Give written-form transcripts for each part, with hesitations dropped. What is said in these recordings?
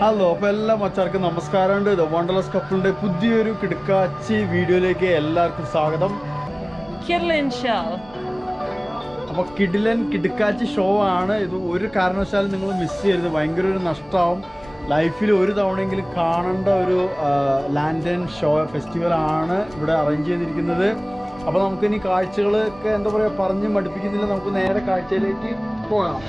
Hello, അപ്പോൾ എല്ലാ മച്ചാർക്കും നമസ്കാരമുണ്ട്. ഇത് വണ്ടർലസ് കപ്പിളിൻ്റെ പുതിയൊരു കിടുക്കാച്ചി വീഡിയോയിലേക്ക് എല്ലാവർക്കും സ്വാഗതം. കിഡ്ലൻ ഷോ. അപ്പോൾ കിഡിലൻ കിടുക്കാച്ചി ഷോ ആണ് ഇത്. ഒരു കാരണവശാലും നിങ്ങൾ മിസ് ചെയ്യരുത്, ഭയങ്കര ഒരു നഷ്ടമാവും. ലൈഫിൽ ഒരു തവണയെങ്കിലും കാണേണ്ട ഒരു ലാൻഡൻ ഷോ ഫെസ്റ്റിവലാണ് ഇവിടെ അറേഞ്ച് ചെയ്തിരിക്കുന്നത്. അപ്പോൾ നമുക്കിനി കാഴ്ചകളൊക്കെ എന്താ പറയുക പറഞ്ഞ് മടുപ്പിക്കുന്നില്ല, നമുക്ക് നേരെ കാഴ്ചയിലേക്ക് പോകാം.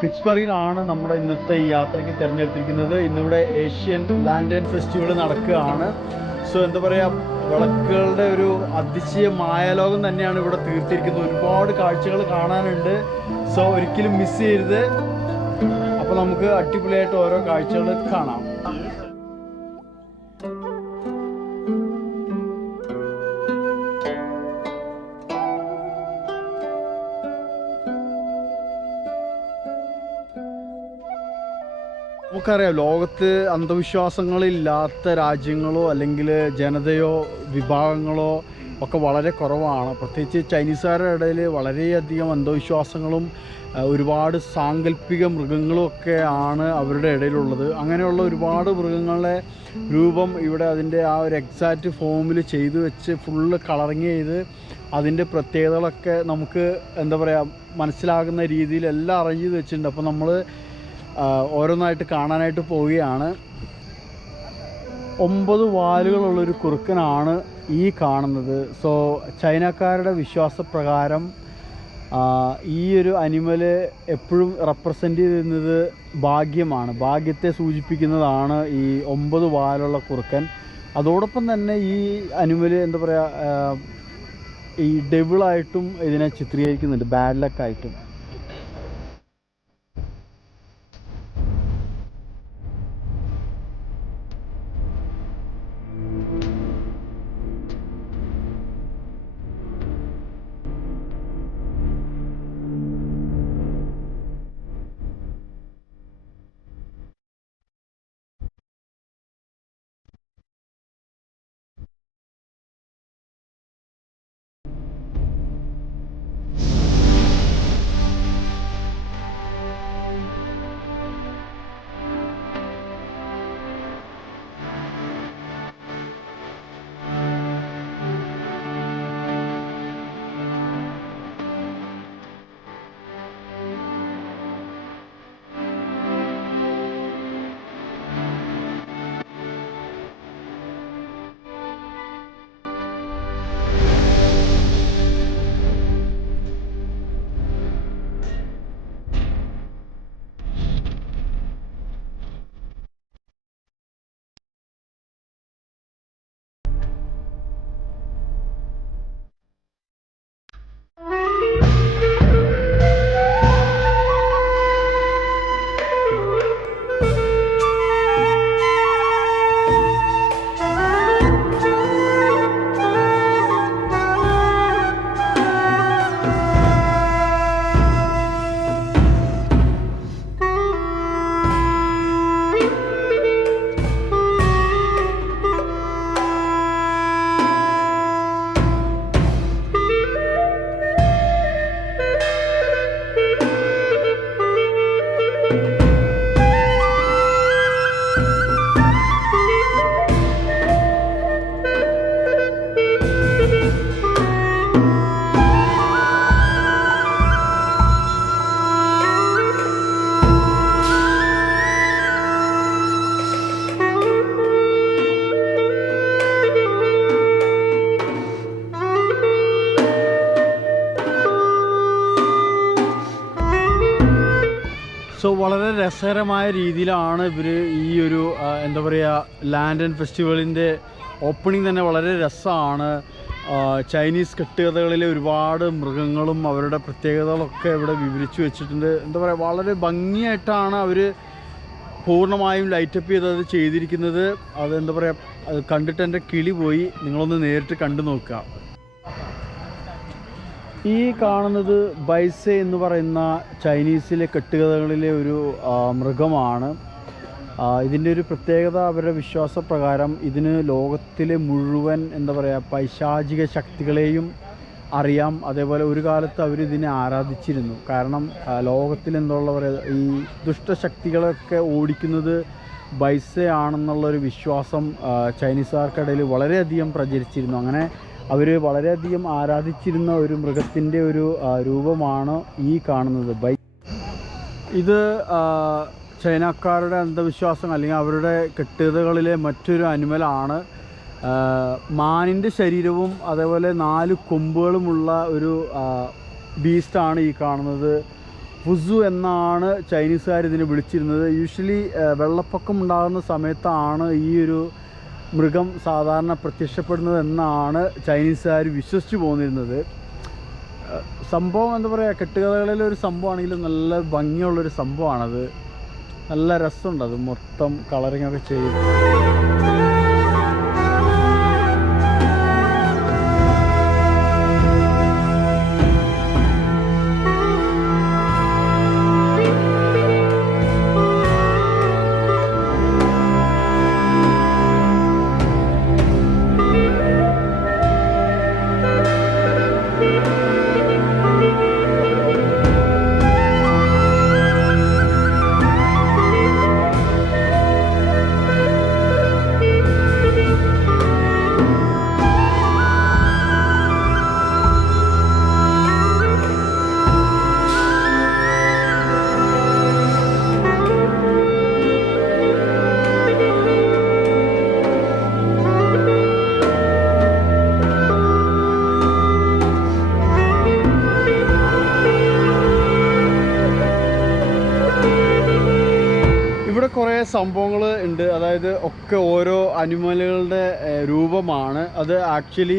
പിറ്റ്സ്ബറിയിലാണ് നമ്മുടെ ഇന്നത്തെ ഈ യാത്രയ്ക്ക് തിരഞ്ഞെടുത്തിരിക്കുന്നത്. ഇന്നിവിടെ ഏഷ്യൻ ലാൻഡൻ ഫെസ്റ്റിവൽ നടക്കുകയാണ്. സോ എന്താ പറയുക, വിളക്കുകളുടെ ഒരു അതിശയ മായാലോകം തന്നെയാണ് ഇവിടെ തീർത്തിരിക്കുന്നത്. ഒരുപാട് കാഴ്ചകൾ കാണാനുണ്ട്. സോ ഒരിക്കലും മിസ് ചെയ്യരുത്. അപ്പോൾ നമുക്ക് അടിപൊളിയായിട്ട് ഓരോ കാഴ്ചകൾ കാണാം. നമുക്കറിയാം, ലോകത്ത് അന്ധവിശ്വാസങ്ങളില്ലാത്ത രാജ്യങ്ങളോ അല്ലെങ്കിൽ ജനതയോ വിഭാഗങ്ങളോ ഒക്കെ വളരെ കുറവാണ്. പ്രത്യേകിച്ച് ചൈനീസുകാരുടെ ഇടയിൽ വളരെയധികം അന്ധവിശ്വാസങ്ങളും ഒരുപാട് സാങ്കല്പിക മൃഗങ്ങളും ഒക്കെ ആണ് അവരുടെ ഇടയിലുള്ളത്. അങ്ങനെയുള്ള ഒരുപാട് മൃഗങ്ങളുടെ രൂപം ഇവിടെ അതിൻ്റെ ആ ഒരു എക്സാക്റ്റ് ഫോമിൽ ചെയ്തു വെച്ച് ഫുള്ള് കളറിങ് ചെയ്ത് അതിൻ്റെ പ്രത്യേകതകളൊക്കെ നമുക്ക് എന്താ പറയുക മനസ്സിലാകുന്ന രീതിയിൽ എല്ലാം അറേഞ്ച് ചെയ്ത് വെച്ചിട്ടുണ്ട്. അപ്പോൾ നമ്മൾ ഓരോന്നായിട്ട് കാണാനായിട്ട് പോവുകയാണ്. 9 വാലുകളുള്ളൊരു കുറുക്കനാണ് ഈ കാണുന്നത്. സോ ചൈനക്കാരുടെ വിശ്വാസപ്രകാരം ഈ ഒരു അനിമല് എപ്പോഴും റെപ്രസെൻ്റ് ചെയ്യുന്നത് ഭാഗ്യമാണ്, ഭാഗ്യത്തെ സൂചിപ്പിക്കുന്നതാണ് ഈ 9 വാലുള്ള കുറുക്കൻ. അതോടൊപ്പം തന്നെ ഈ അനിമല് എന്താ പറയുക, ഈ ഡെവിളായിട്ടും ഇതിനെ ചിത്രീകരിക്കുന്നുണ്ട്, ബാഡ് ലക്കായിട്ടും. സോ വളരെ രസകരമായ രീതിയിലാണ് ഇവർ ഈ ഒരു എന്താ പറയുക ലാൻഡൻ ഫെസ്റ്റിവലിൻ്റെ ഓപ്പണിംഗ് തന്നെ വളരെ രസമാണ്. ചൈനീസ് കെട്ടുകഥകളിലെ ഒരുപാട് മൃഗങ്ങളും അവരുടെ പ്രത്യേകതകളൊക്കെ ഇവിടെ വിവരിച്ചു വെച്ചിട്ടുണ്ട്. എന്താ പറയുക വളരെ ഭംഗിയായിട്ടാണ് അവർ പൂർണ്ണമായും ലൈറ്റപ്പ് ചെയ്തത് ചെയ്തിരിക്കുന്നത്. അത് എന്താ പറയുക അത് കണ്ടിട്ട് എൻ്റെ കിളി പോയി. നിങ്ങളൊന്ന് നേരിട്ട് കണ്ടു നോക്കുക. ഈ കാണുന്നത് ബൈസെ എന്ന് പറയുന്ന ചൈനീസിലെ കെട്ടുകഥകളിലെ ഒരു മൃഗമാണ്. ഇതിൻ്റെ ഒരു പ്രത്യേകത അവരുടെ വിശ്വാസപ്രകാരം ഇതിന് ലോകത്തിലെ മുഴുവൻ എന്താ പറയുക പൈശാചിക ശക്തികളെയും അറിയാം. അതേപോലെ ഒരു കാലത്ത് അവരിതിനെ ആരാധിച്ചിരുന്നു. കാരണം ലോകത്തിൽ എന്തുള്ള പറയുക ഈ ദുഷ്ടശക്തികളൊക്കെ ഓടിക്കുന്നത് ബൈസെ ആണെന്നുള്ളൊരു വിശ്വാസം ചൈനീസുകാർക്കിടയിൽ വളരെയധികം പ്രചരിച്ചിരുന്നു. അങ്ങനെ അവർ വളരെയധികം ആരാധിച്ചിരുന്ന ഒരു മൃഗത്തിൻ്റെ ഒരു രൂപമാണ് ഈ കാണുന്നത്. ഇത് ചൈനക്കാരുടെ അന്ധവിശ്വാസം അല്ലെങ്കിൽ അവരുടെ കെട്ടുകഥകളിലെ മറ്റൊരു അനിമലാണ്. മാനിൻ്റെ ശരീരവും അതേപോലെ 4 കൊമ്പുകളുമുള്ള ഒരു ബീസ്റ്റാണ് ഈ കാണുന്നത്. ഫുസു എന്നാണ് ചൈനീസുകാർ ഇതിനെ വിളിച്ചിരുന്നത്. യൂഷ്വലി വെള്ളപ്പൊക്കം ഉണ്ടാകുന്ന സമയത്താണ് ഈ ഒരു മൃഗം സാധാരണ പ്രത്യക്ഷപ്പെടുന്നത് എന്നാണ് ചൈനീസുകാർ വിശ്വസിച്ച് പോന്നിരുന്നത്. സംഭവം എന്താ പറയുക കെട്ടുകഥകളിലെ ഒരു സംഭവമാണെങ്കിലും നല്ല ഭംഗിയുള്ളൊരു സംഭവമാണത്. നല്ല രസമുണ്ട്. അത് മൊത്തം കളറിങ്ങൊക്കെ ചെയ്ത് കുറേ സംഭവങ്ങൾ ഉണ്ട്. അതായത് ഒക്കെ ഓരോ അനിമലുകളുടെ രൂപമാണ്. അത് ആക്ച്വലി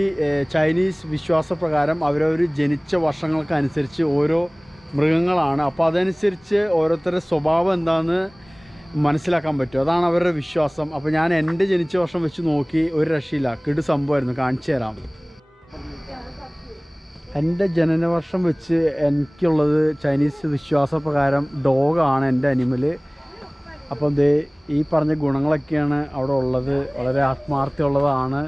ചൈനീസ് വിശ്വാസപ്രകാരം അവരവർ ജനിച്ച വർഷങ്ങൾക്കനുസരിച്ച് ഓരോ മൃഗങ്ങളാണ്. അപ്പോൾ അതനുസരിച്ച് ഓരോരുത്തരുടെ സ്വഭാവം എന്താണെന്ന് മനസ്സിലാക്കാൻ പറ്റും. അതാണ് അവരുടെ വിശ്വാസം. അപ്പോൾ ഞാൻ എൻ്റെ ജനിച്ച വർഷം വെച്ച് നോക്കി ഒരു രക്ഷയില്ല. കിടു സംഭവമായിരുന്നു. കാണിച്ചു തരാം. എൻ്റെ ജനനവർഷം വെച്ച് എനിക്കുള്ളത് ചൈനീസ് വിശ്വാസപ്രകാരം ഡോഗാണ് എൻ്റെ അനിമല്. അപ്പം ഈ പറഞ്ഞ ഗുണങ്ങളൊക്കെയാണ് അവിടെ ഉള്ളത്. വളരെ ആത്മാർത്ഥമുള്ളതാണ്,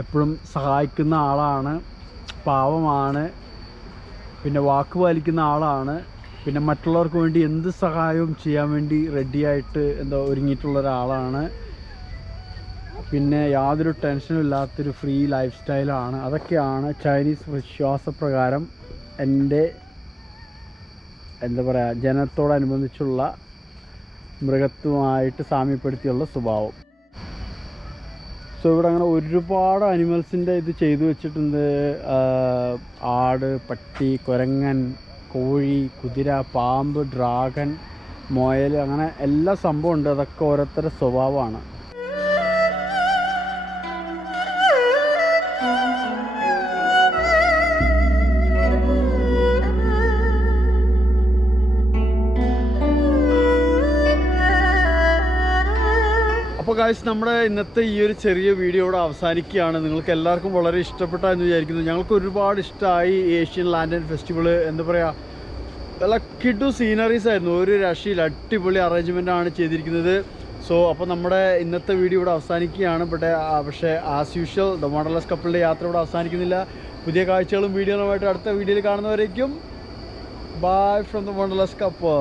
എപ്പോഴും സഹായിക്കുന്ന ആളാണ്, പാവമാണ്, പിന്നെ വാക്ക് പാലിക്കുന്ന ആളാണ്, പിന്നെ മറ്റുള്ളവർക്ക് വേണ്ടി എന്ത് സഹായവും ചെയ്യാൻ വേണ്ടി റെഡിയായിട്ട് ഒരുങ്ങിയിട്ടുള്ള ഒരാളാണ്. പിന്നെ യാതൊരു ടെൻഷനും ഇല്ലാത്തൊരു ഫ്രീ ലൈഫ് സ്റ്റൈലാണ്. അതൊക്കെയാണ് ചൈനീസ് വിശ്വാസപ്രകാരം എൻ്റെ എന്താ പറയുക ജനനത്തോടനുബന്ധിച്ചുള്ള മൃഗത്വമായിട്ട് സാമ്യപ്പെടുത്തിയുള്ള സ്വഭാവം. സോ ഇവിടെ അങ്ങനെ ഒരുപാട് അനിമൽസിൻ്റെ ഇത് ചെയ്തു വെച്ചിട്ടുണ്ട്. ആട്, പട്ടി, കുരങ്ങൻ, കോഴി, കുതിര, പാമ്പ്, ഡ്രാഗൺ, മുയൽ, അങ്ങനെ എല്ലാ സംഭവം ഉണ്ട്. അതൊക്കെ ഓരോരുത്തരുടെ സ്വഭാവമാണ്. അപ്പോൾ ഗായ്സ് നമ്മുടെ ഇന്നത്തെ ഈ ഒരു ചെറിയ വീഡിയോ ഇവിടെ അവസാനിക്കുകയാണ്. നിങ്ങൾക്ക് എല്ലാവർക്കും വളരെ ഇഷ്ടപ്പെട്ടാന്ന് വിചാരിക്കുന്നു. ഞങ്ങൾക്ക് ഒരുപാട് ഇഷ്ടമായി ഏഷ്യൻ ലാൻഡൻ ഫെസ്റ്റിവൽ. എന്താ പറയുക നല്ല കിഡു സീനറീസ് ആയിരുന്നു. ഒരു രക്ഷയിൽ അടിപൊളി അറേഞ്ച്മെൻ്റാണ് ചെയ്തിരിക്കുന്നത്. സോ അപ്പോൾ നമ്മുടെ ഇന്നത്തെ വീഡിയോ ഇവിടെ അവസാനിക്കുകയാണ്. പക്ഷേ ആസ് യൂഷ്വൽ ദ വണ്ടർലെസ് കപ്പിളിൻ്റെ യാത്ര ഇവിടെ അവസാനിക്കുന്നില്ല. പുതിയ കാഴ്ചകളും വീഡിയോകളുമായിട്ട് അടുത്ത വീഡിയോയിൽ കാണുന്നവരേക്കും ബൈ ഫ്രം ദ വണ്ടർലെസ് കപ്പിൾ.